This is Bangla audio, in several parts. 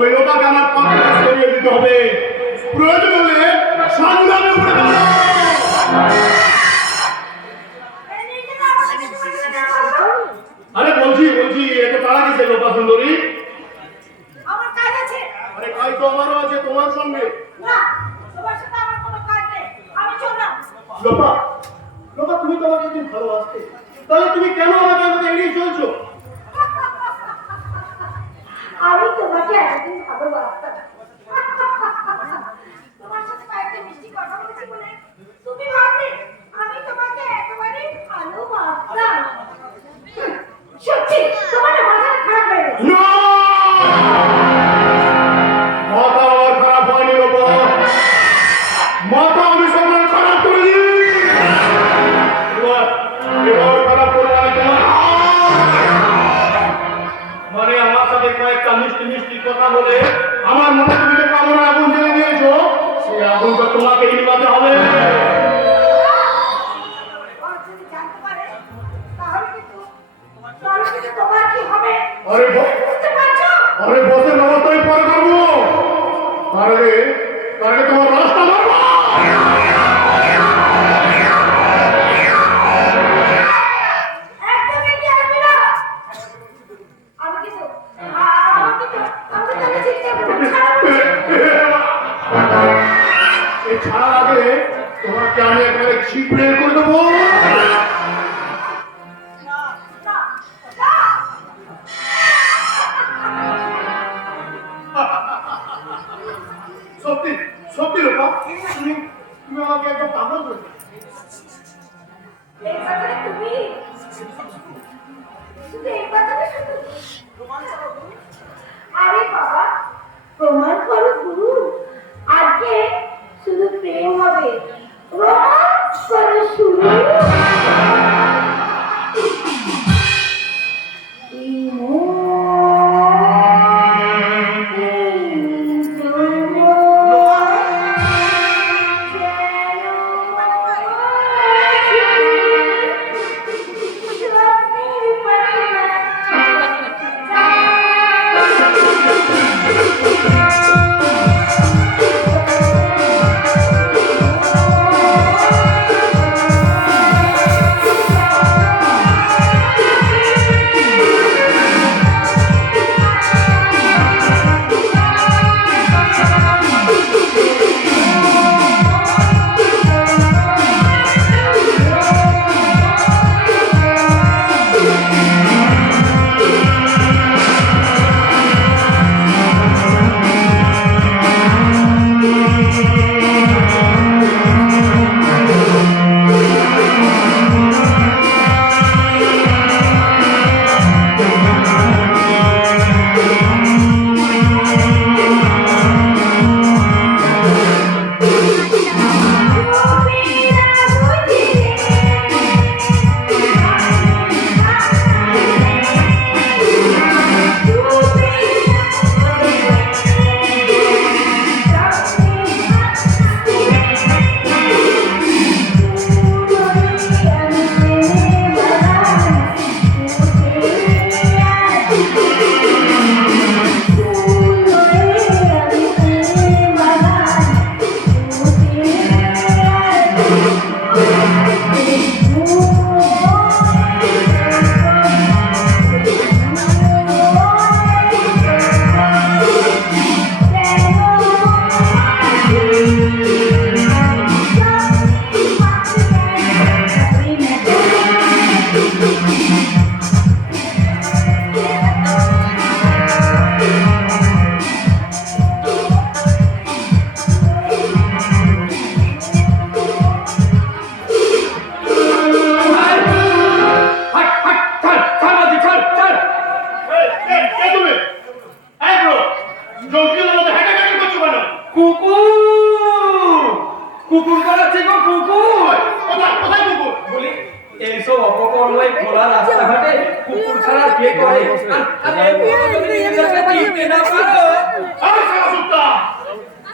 ওই লোকাকে আমার পথ থেকে সরিয়ে দিতে হবে। প্রয়োজন হলে সংগ্রামে উঠে দাঁড়াও। আরে বলছি এত তারা কিসে লোকা সুন্দরী? আমার কাজ আছে। আরে কাজ তো আমারও আছে তোমার সঙ্গে। না, তোমার সাথে আমার কোনো কাজ নেই, আমি চললাম। লোপা তুমি তো আমাকে একদিন ভালোবাসতে, তাহলে তুমি কেন আমাকে এড়িয়ে চলছো? আমি তোমাকে একদিন ভালোবাসতাম। তোমার সাথে কয়েকটা মিষ্টি কথা বলেছি বলে তুমি ভাবলে আমি তোমাকে একেবারে ভালোবাসতাম। সত্যি তোমার না মাথা খারাপ হয়ে গেছে। মাথা আমার খারাপ হয়নি লোপা, মাথা আমি সবার খারাপ করে দিই। এবার খারাপ করে মানে আমার সাথে কয়েকটা মিষ্টি কথা বলে আমার মনে তুমি যে কামনা আগুন জ্বেলে দিয়েছো, সেই আগুনটা তোমাকে নিভাতে হবে। যদি জানতে পারে তাহলে কিন্তু তোমার কি হবে? বুঝতে পারছো? আরে বসের ব্যবস্থা আমি পরে করবো। তার আগে তোমার রাস্তা মারবো। একদমই কি আসবে না। আমি কিন্তু তাকে চিন্তা করবো। এই ছাড়ার আগে তোমাকে আমি একেবারে ছিপড়ে করে দেবো। সত্যি লোকা, তুমি আমাকে একদম পাগল করে দিলে। এই কথাটা তুমি শুধু এই কথাটা শুধু আরে বাবা প্রমাণ করো গুরু। আজকে শুধু প্রেম হবে, রোমান্স করো শুরু। কুকুর পালাচ্ছে গো কুকুর। কোথায় কুকুর? বলি এইসব অপকর্মই খোলা রাস্তাঘাটে কুকুর ছাড়া কে করে? আরে যদি নিজেকে চিনতে না পারো। আরে শালা সুত্তা,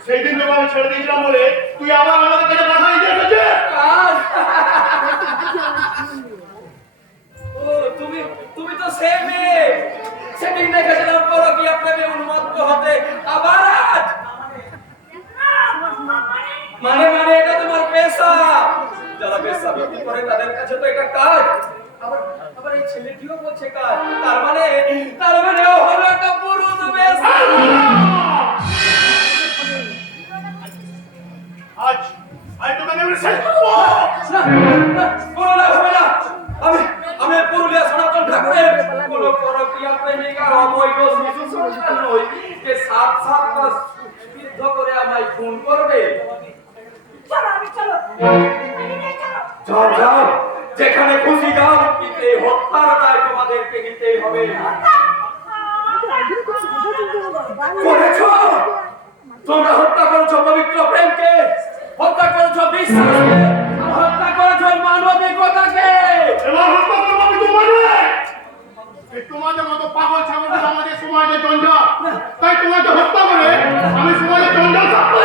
সেই দিন তোকে আমি ছেড়ে দিয়েছিলাম বলে তুই আবার আমাদের কাছে কথা দিতে এসেছিস? ও তুমি তো সেই মেয়ে, সেদিন দেখেছিলাম পরকীয়া প্রেমে উন্মত্ত হতে ভিক্ষাবৃত্তি করে তাদের কাছে তো এটা কাজ। আবার আবার এই ছেলেটিও বলছে কাজ। তার মানে ও হলো একটা পুরুষ বেশ। আজ তোকে আমি শেষ করবো। কোনো লাভ হবে না। আমি পুরুলিয়া সনাতন ঠাকুরের কোনো পরকীয়া প্রেমিকা অবৈধ শিশু সন্তান নই যে সাত মাস বিদ্ধ করে আমায় খুন করবে। চলো আমি চলো যাও যেখানে খুশি যাও, কিন্তু এই হত্যার দায় তোমাদেরকে নিতেই হবে। করেছো তোমরা, হত্যা করেছো পবিত্র প্রেমকে, হত্যা করেছো বিশ্বাসকে, হত্যা করেছো মানবিকতাকে। এবার হত্যা করবো আমি তোমাদের মতো পাগল ছাগল আমাদের সমাজে জঞ্জাল, তাই তোমাকে হত্যা করে আমি সমাজে জঞ্জাল থাকবো।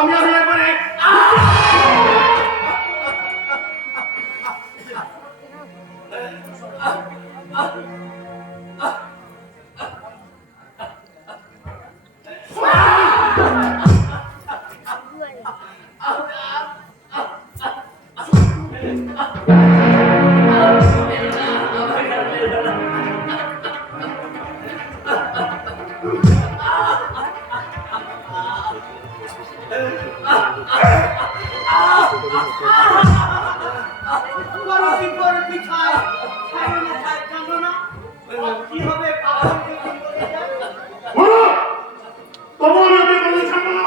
আমি একবারে কি হবে তোমার ওকে বলেছেন না,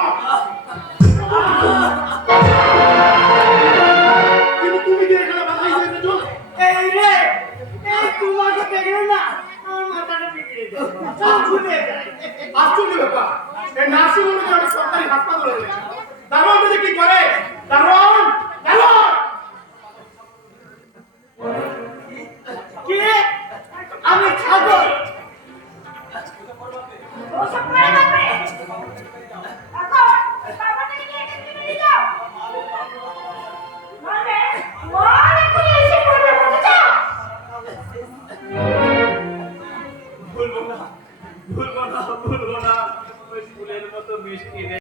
কিন্তু তুমি কি এখানে বাধাই দিয়েছো? এই রে এই তোমাকে দেখলে না আমার মাথাটা বিগড়ে যায়, চোখ ফুলে যায়। আশ্চর্য ব্যাপার, এই নার্সিং হোমে একটা সরকারি হাসপাতাল রয়েছে,